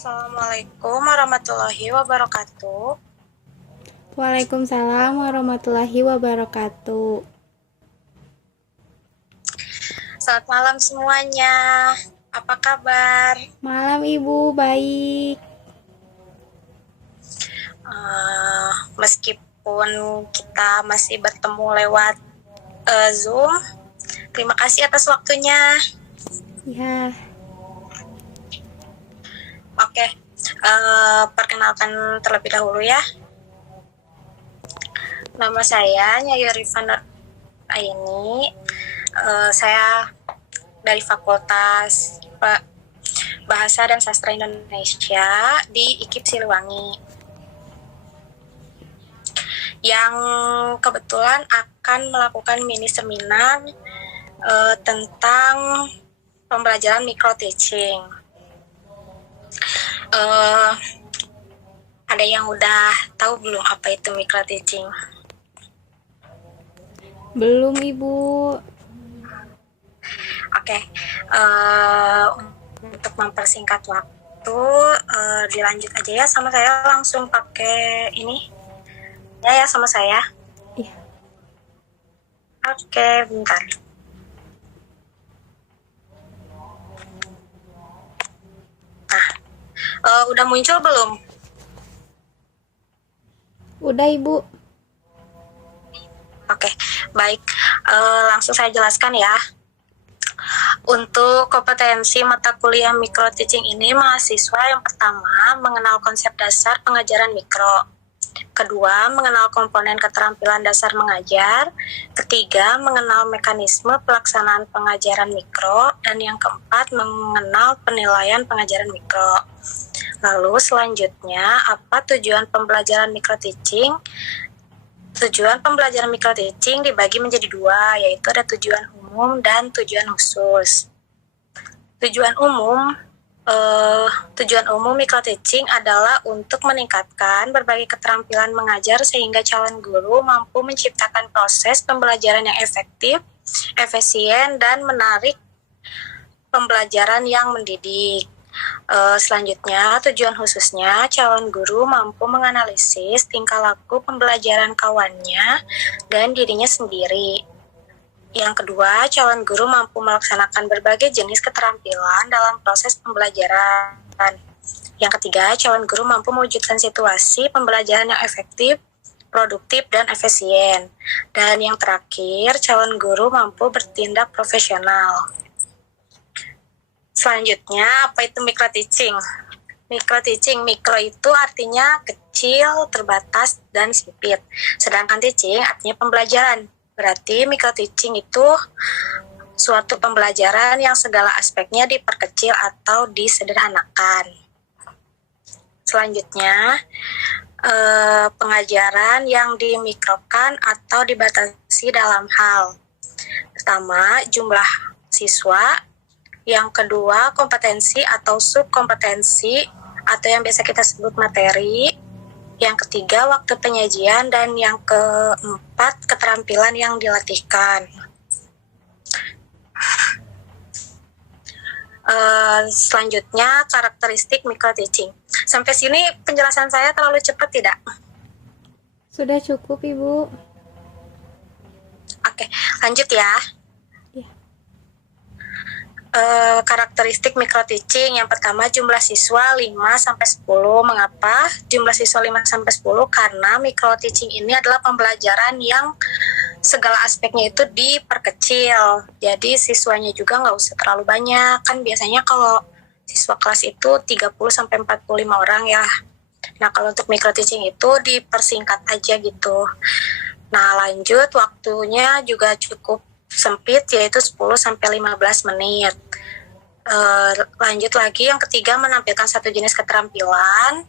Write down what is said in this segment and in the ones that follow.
Assalamualaikum warahmatullahi wabarakatuh. Waalaikumsalam warahmatullahi wabarakatuh. Selamat malam semuanya. Apa kabar? Malam Ibu, baik. Meskipun kita masih bertemu lewat Zoom, terima kasih atas waktunya. Ya, Oke, perkenalkan terlebih dahulu ya. Nama saya Nyayu Rifana Aini. Saya dari Fakultas Bahasa dan Sastra Indonesia di IKIP Siliwangi, yang kebetulan akan melakukan mini seminar tentang pembelajaran micro teaching. Ada yang udah tahu belum apa itu micro teaching? belum Ibu. Oke, untuk mempersingkat waktu, dilanjut aja ya sama saya, langsung pakai ini ya sama saya. Iya. Oke, bentar. Nah, udah muncul belum? Udah Ibu. Oke, baik. Langsung saya jelaskan ya. Untuk kompetensi mata kuliah micro teaching ini, mahasiswa yang pertama mengenal konsep dasar pengajaran mikro. Kedua, mengenal komponen keterampilan dasar mengajar. Ketiga, mengenal mekanisme pelaksanaan pengajaran mikro. Dan yang keempat, mengenal penilaian pengajaran mikro. Lalu selanjutnya, apa tujuan pembelajaran micro teaching? Tujuan pembelajaran micro teaching dibagi menjadi dua, yaitu ada tujuan umum dan tujuan khusus. Tujuan umum micro teaching adalah untuk meningkatkan berbagai keterampilan mengajar sehingga calon guru mampu menciptakan proses pembelajaran yang efektif, efisien, dan menarik pembelajaran yang mendidik. Selanjutnya, tujuan khususnya calon guru mampu menganalisis tingkah laku pembelajaran kawannya dan dirinya sendiri. Yang kedua, calon guru mampu melaksanakan berbagai jenis keterampilan dalam proses pembelajaran. Yang ketiga, calon guru mampu mewujudkan situasi pembelajaran yang efektif, produktif, dan efisien. Dan yang terakhir, calon guru mampu bertindak profesional. Selanjutnya, apa itu micro teaching? Micro teaching, mikro itu artinya kecil, terbatas, dan sempit. Sedangkan teaching artinya pembelajaran. Berarti micro teaching itu suatu pembelajaran yang segala aspeknya diperkecil atau disederhanakan. Selanjutnya, pengajaran yang dimikrokan atau dibatasi dalam hal. Pertama, jumlah siswa. Yang kedua, kompetensi atau subkompetensi atau yang biasa kita sebut materi. Yang ketiga, waktu penyajian. Dan yang keempat, keterampilan yang dilatihkan. Selanjutnya, karakteristik micro teaching. Sampai sini penjelasan saya terlalu cepat tidak? Sudah cukup Ibu. Oke, lanjut ya. Ya. Karakteristik micro teaching. Yang pertama, jumlah siswa 5-10. Mengapa jumlah siswa 5-10? Karena micro teaching ini adalah pembelajaran yang segala aspeknya itu diperkecil. Jadi siswanya juga nggak usah terlalu banyak. Kan biasanya kalau siswa kelas itu 30-45 orang ya. Nah, kalau untuk micro teaching itu dipersingkat aja gitu. Nah, lanjut, waktunya juga cukup sempit, yaitu 10-15 menit. Lanjut lagi, yang ketiga, menampilkan satu jenis keterampilan.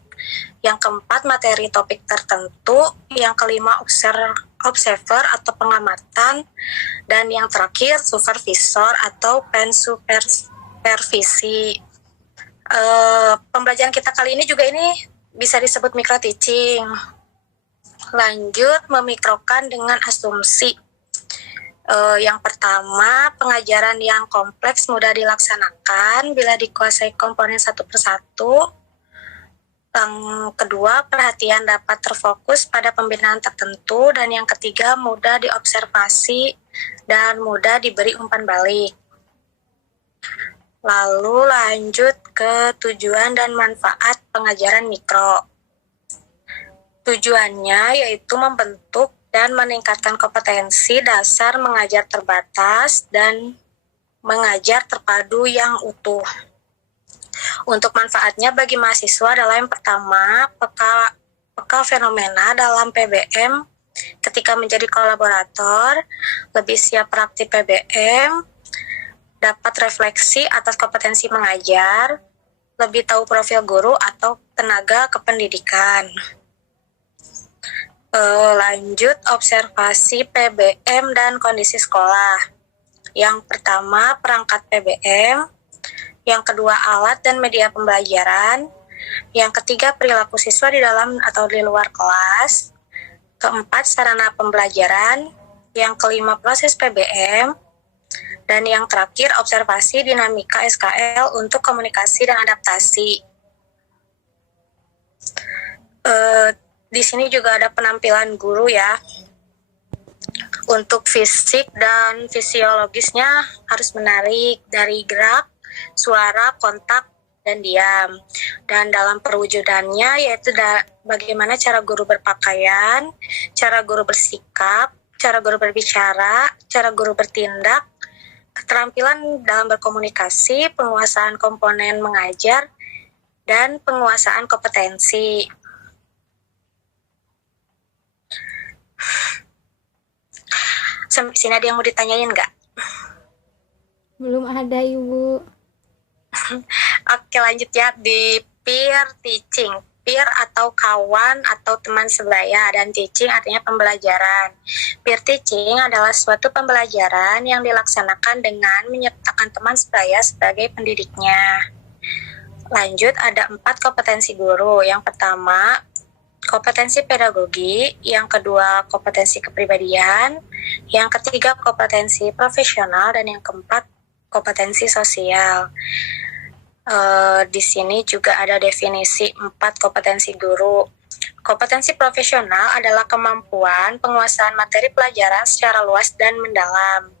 Yang keempat, materi topik tertentu. Yang kelima, observer atau pengamatan. Dan yang terakhir, supervisor atau pensupervisi. Pembelajaran kita kali ini juga ini bisa disebut micro teaching. Lanjut, memikrokan dengan asumsi. Yang pertama, pengajaran yang kompleks mudah dilaksanakan bila dikuasai komponen satu persatu. Yang kedua, perhatian dapat terfokus pada pembinaan tertentu. Dan yang ketiga, mudah diobservasi dan mudah diberi umpan balik. Lalu lanjut ke tujuan dan manfaat pengajaran mikro. Tujuannya yaitu membentuk dan meningkatkan kompetensi dasar mengajar terbatas dan mengajar terpadu yang utuh. Untuk manfaatnya bagi mahasiswa adalah yang pertama, peka fenomena dalam PBM ketika menjadi kolaborator, lebih siap praktik PBM, dapat refleksi atas kompetensi mengajar, lebih tahu profil guru atau tenaga kependidikan. Lanjut observasi PBM dan kondisi sekolah. Yang pertama, perangkat PBM. Yang kedua, alat dan media pembelajaran. Yang ketiga, perilaku siswa di dalam atau di luar kelas. Keempat, sarana pembelajaran. Yang kelima, proses PBM. Dan yang terakhir, observasi dinamika SKL untuk komunikasi dan adaptasi. Di sini juga ada penampilan guru ya. Untuk fisik dan fisiologisnya harus menarik dari gerak, suara, kontak, dan diam. Dan dalam perwujudannya yaitu bagaimana cara guru berpakaian, cara guru bersikap, cara guru berbicara, cara guru bertindak, keterampilan dalam berkomunikasi, penguasaan komponen mengajar, dan penguasaan kompetensi. Sampai sini ada yang mau ditanyain nggak? Belum ada Ibu. Oke, lanjut ya di peer teaching. Peer atau kawan atau teman sebaya, dan teaching artinya pembelajaran. Peer teaching adalah suatu pembelajaran yang dilaksanakan dengan menyertakan teman sebaya sebagai pendidiknya. Lanjut, ada 4 kompetensi guru. Yang pertama, kompetensi pedagogi. Yang kedua, kompetensi kepribadian. Yang ketiga, kompetensi profesional. Dan yang keempat, kompetensi sosial. Di sini juga ada definisi 4 kompetensi guru. Kompetensi profesional adalah kemampuan penguasaan materi pelajaran secara luas dan mendalam.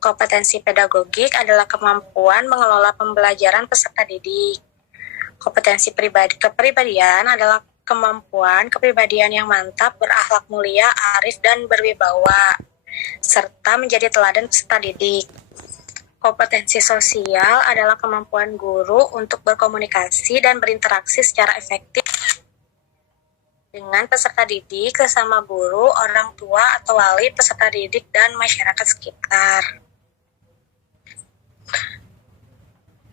Kompetensi pedagogik adalah kemampuan mengelola pembelajaran peserta didik. Kompetensi kepribadian adalah kemampuan kepribadian yang mantap, berakhlak mulia, arif, dan berwibawa, serta menjadi teladan peserta didik. Kompetensi sosial adalah kemampuan guru untuk berkomunikasi dan berinteraksi secara efektif dengan peserta didik, sesama guru, orang tua atau wali peserta didik, dan masyarakat sekitar.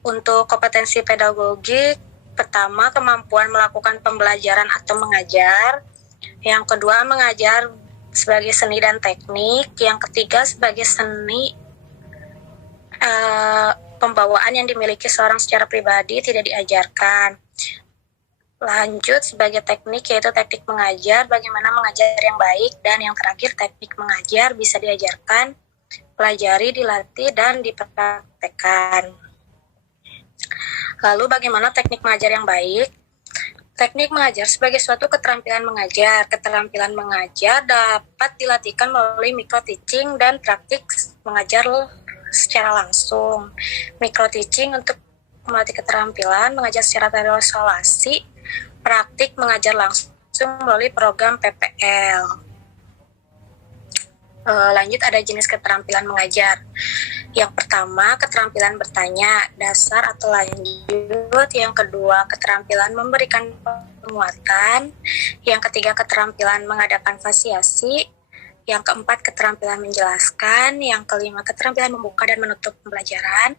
Untuk kompetensi pedagogik, pertama, kemampuan melakukan pembelajaran atau mengajar. Yang kedua, mengajar sebagai seni dan teknik. Yang ketiga, sebagai seni pembawaan yang dimiliki seorang secara pribadi, tidak diajarkan. Lanjut, sebagai teknik yaitu teknik mengajar, bagaimana mengajar yang baik. Dan yang terakhir, teknik mengajar bisa diajarkan, pelajari, dilatih, dan dipraktekkan. Lalu bagaimana teknik mengajar yang baik? Teknik mengajar sebagai suatu keterampilan mengajar. Keterampilan mengajar dapat dilatihkan melalui micro teaching dan praktik mengajar secara langsung. Micro teaching untuk melatih keterampilan mengajar secara terisolasi, praktik mengajar langsung melalui program PPL. Lanjut, ada jenis keterampilan mengajar. Yang pertama, keterampilan bertanya, dasar atau lanjut. Yang kedua, keterampilan memberikan penguatan. Yang ketiga, keterampilan mengadakan fasiasi. Yang keempat, keterampilan menjelaskan. Yang kelima, keterampilan membuka dan menutup pembelajaran.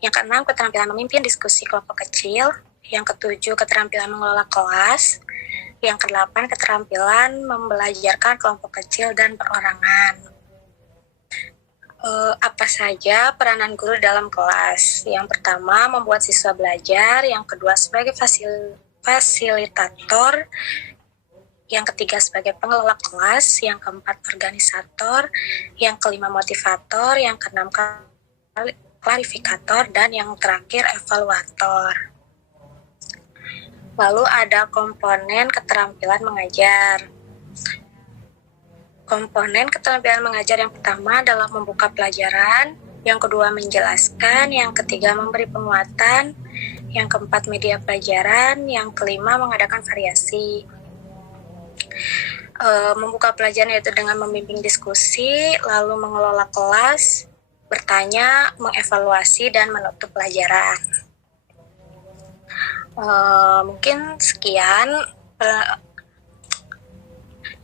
Yang keenam, keterampilan memimpin diskusi kelompok kecil. Yang ketujuh, keterampilan mengelola kelas. Yang kedelapan, keterampilan membelajarkan kelompok kecil dan perorangan. Apa saja peranan guru dalam kelas? Yang pertama, membuat siswa belajar. Yang kedua, sebagai fasilitator. Yang ketiga, sebagai pengelola kelas. Yang keempat, organisator. Yang kelima, motivator. Yang keenam, klarifikator. Dan yang terakhir, evaluator. Lalu ada komponen keterampilan mengajar. Komponen keterampilan mengajar yang pertama adalah membuka pelajaran, yang kedua menjelaskan, yang ketiga memberi penguatan, yang keempat media pelajaran, yang kelima mengadakan variasi. Membuka pelajaran yaitu dengan membimbing diskusi, lalu mengelola kelas, bertanya, mengevaluasi, dan menutup pelajaran. Mungkin sekian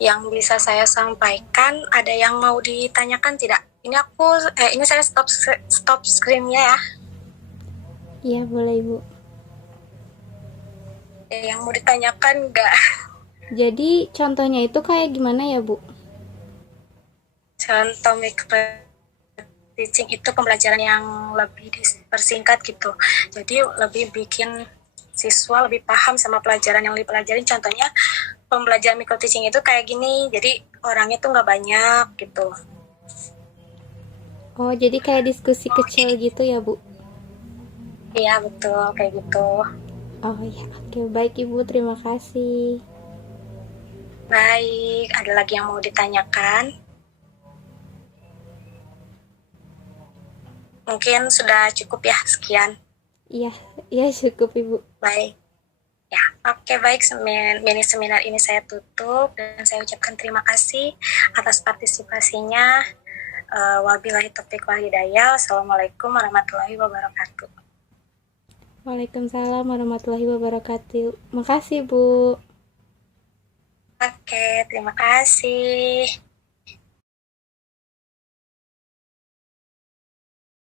yang bisa saya sampaikan. Ada yang mau ditanyakan tidak? Ini saya stop screen-nya ya. Iya, boleh Ibu. Yang mau ditanyakan enggak? Jadi contohnya itu kayak gimana ya Bu? Contoh micro teaching itu pembelajaran yang lebih dipersingkat gitu. Jadi lebih bikin siswa lebih paham sama pelajaran yang dipelajarin. Contohnya pembelajaran micro teaching itu kayak gini. Jadi orangnya tuh nggak banyak gitu. Oh, jadi kayak diskusi kecil gitu ya Bu? Iya betul kayak gitu. Oh ya, oke, baik Ibu, terima kasih. Baik, ada lagi yang mau ditanyakan? Mungkin sudah cukup ya, sekian. Iya, iya cukup Ibu. Baik. Ya, oke baik. Mini seminar ini saya tutup dan saya ucapkan terima kasih atas partisipasinya. Wabillahi taufiq wal hidayah. Wassalamualaikum warahmatullahi wabarakatuh. Waalaikumsalam warahmatullahi wabarakatuh. Makasih Bu. Oke, terima kasih.